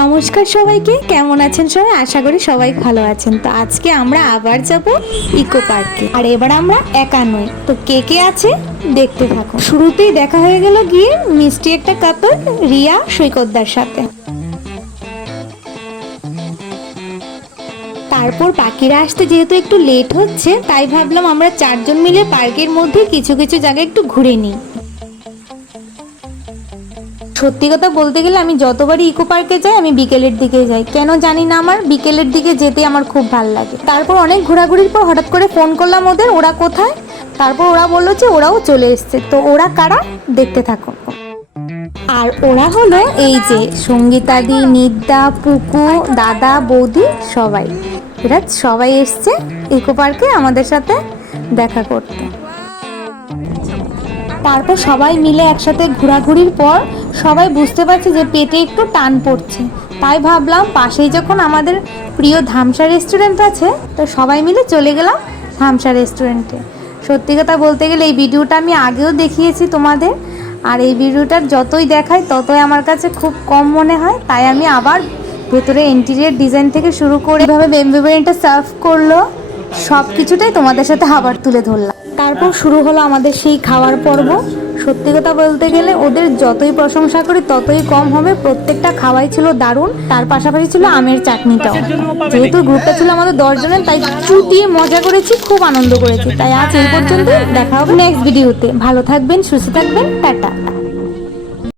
নমস্কার সবাইকে, কেমন আছেন সবাই? আশা করি সবাই ভালো আছেন। তো আজকে আমরা আবার যাব ইকো পার্কে। আর এবার আমরা একা নই। তো কে কে আছে দেখতে থাকো শুরুতেই দেখা হয়ে গেল গিয়ে মিষ্টি একটা কাপল রিয়া, সৈকতদার সাথে। তারপর পাখিরা আসতে যেহেতু একটু লেট হচ্ছে, তাই ভাবলাম আমরা চারজন মিলে পার্কের মধ্যে কিছু কিছু জায়গায় একটু ঘুরে নিই। সত্যি কথা বলতে গেলে আমি যতবারই ইকো পার্কে যাই, আমি বিকেলের দিকে যাই। কেন জানি না আমার, বিকেলের দিকে যেতে আমার খুব ভালো লাগে। তারপর অনেক ঘোরাঘুরির পর হঠাৎ করে ফোন করলাম ওদের, ওরা কোথায়? তারপর ওরা বলল যে ওরাও চলে এসছে। তো ওরা কারা? দেখতে থাকো। আর ওরা হলো এই যে সঙ্গীতাদি নিদ্দা, পুকু, দাদা, বৌদি, সবাই। এরা সবাই এসছে ইকো পার্কে আমাদের সাথে দেখা করতে। তারপর সবাই মিলে একসাথে ঘোরাঘুরির পর সবাই বুঝতে পারছি যে পেটে একটু টান পড়ছে। তাই ভাবলাম পাশেই যখন আমাদের প্রিয় ধামসা রেস্টুরেন্ট আছে, তো সবাই মিলে চলে গেলাম ধামসা রেস্টুরেন্টে সত্যি কথা বলতে গেলে এই ভিডিওটা আমি আগেও দেখিয়েছি তোমাদের, আর এই ভিডিওটার যতই দেখাই ততই আমার কাছে খুব কম মনে হয়। তাই আমি আবার ভেতরে ইন্টেরিয়ার ডিজাইন থেকে শুরু করে এভাবে বেম্বু সার্ভ করল সব কিছুটাই তোমাদের সাথে আবার তুলে ধরলাম। তারপর শুরু হলো আমাদের সেই খাওয়ার পর্ব। সত্যি কথা বলতে গেলে ওদের যতই প্রশংসা করি ততই কম হবে। প্রত্যেকটা খাওয়াই ছিল দারুণ তার পাশাপাশি ছিল আমের চাটনিটাও। যেহেতু গ্রুপটা ছিল আমাদের দশজনের তাই চুটিয়ে মজা করেছি খুব আনন্দ করেছি। তাই আজ এই পর্যন্ত দেখা হবে নেক্সট ভিডিওতে ভালো থাকবেন সুস্থ থাকবেন টাটা।